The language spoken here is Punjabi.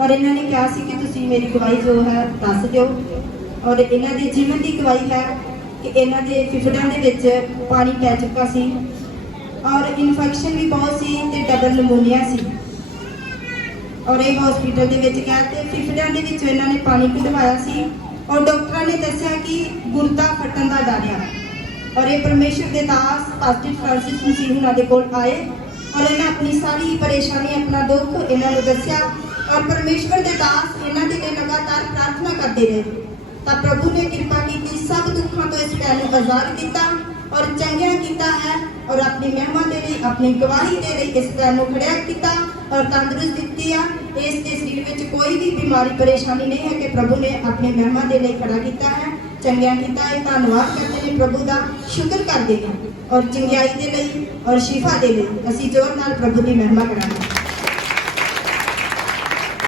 ਔਰ ਇਹਨਾਂ ਨੇ ਕਿਹਾ ਸੀ ਕਿ ਤੁਸੀਂ ਮੇਰੀ ਗਵਾਹੀ ਜੋ ਹੈ ਦੱਸ ਦਿਓ। ਔਰ ਇਹਨਾਂ ਦੇ ਜੀਵਨ ਦੀ ਗਵਾਹੀ ਹੈ ਕਿ ਇਹਨਾਂ ਦੇ ਫਿਫੜਾਂ ਦੇ ਵਿੱਚ ਪਾਣੀ ਪੈ ਚੁੱਕਾ ਸੀ। ਔਰ ਇਨਫੈਕਸ਼ਨ ਵੀ ਬਹੁਤ ਸੀ ਤੇ ਡਬਲ ਨਮੂਨੀਆ ਸੀ। ਔਰ ਇਹ ਹਸਪੀਟਲ ਦੇ ਵਿੱਚ ਗਿਆ ਤੇ ਫਿਫੜਾਂ ਦੇ ਵਿੱਚ ਇਹਨਾਂ ਨੇ ਪਾਣੀ ਕਢਵਾਇਆ ਸੀ। ਔਰ ਡਾਕਟਰਾਂ ਨੇ ਦੱਸਿਆ ਕਿ ਗੁਰਦਾ ਫਟਣ ਦਾ ਡਰ ਆ। ਔਰ ਇਹ ਪਰਮੇਸ਼ਰ ਦੇ ਦਾਸ ਪਾਸਟਰ ਫ੍ਰਾਂਸਿਸ ਮਸੀਹ ਉਹਨਾਂ ਦੇ ਕੋਲ ਆਏ। ਔਰ ਇਹਨਾਂ ਆਪਣੀ ਸਾਰੀ ਪਰੇਸ਼ਾਨੀ, ਆਪਣਾ ਦੁੱਖ ਇਹਨਾਂ ਨੂੰ ਦੱਸਿਆ। ਔਰ ਪਰਮੇਸ਼ਵਰ ਦੇ ਦਾਸ ਇਹਨਾਂ ਦੇ ਲਈ ਲਗਾਤਾਰ ਪ੍ਰਾਰਥਨਾ ਕਰਦੇ ਰਹੇ। ਤਾਂ ਪ੍ਰਭੂ ਨੇ ਕਿਰਪਾ ਕੀਤੀ, ਸਭ ਦੁੱਖਾਂ ਤੋਂ ਇਸ ਭੈਣ ਨੂੰ ਆਜ਼ਾਦ ਕੀਤਾ ਔਰ ਚੰਗਿਆ ਕੀਤਾ ਹੈ ਔਰ ਆਪਣੀ ਮਹਿਮਾ ਦੇ ਲਈ, ਆਪਣੀ ਗਵਾਹੀ ਦੇ ਲਈ ਇਸ ਭੈਣ ਨੂੰ ਖੜਿਆ ਕੀਤਾ ਔਰ ਤੰਦਰੁਸਤ ਦਿੱਤੀ ਆ। ਇਸ ਦੇ ਸਰੀਰ ਵਿੱਚ ਕੋਈ ਵੀ ਬਿਮਾਰੀ, ਪਰੇਸ਼ਾਨੀ ਨਹੀਂ ਹੈ ਕਿ ਪ੍ਰਭੂ ਨੇ ਆਪਣੀ ਮਹਿਮਾ ਦੇ ਲਈ ਖੜਾ ਕੀਤਾ ਹੈ। ਚੰਗਿਆ ਕੀਤਾ ਹੈ, ਧੰਨਵਾਦ ਕਰਦੇ ਨੇ ਪ੍ਰਭੂ ਦਾ, ਸ਼ੁਕਰ ਕਰਦੇ ਹਾਂ ਔਰ ਚੰਗਿਆਈ ਦੇ ਲਈ ਔਰ ਸ਼ਿਫਾ ਦੇ ਲਈ ਅਸੀਂ ਜ਼ੋਰ ਨਾਲ ਪ੍ਰਭੂ ਦੀ ਮਹਿਮਾ ਕਰਾਂਗੇ।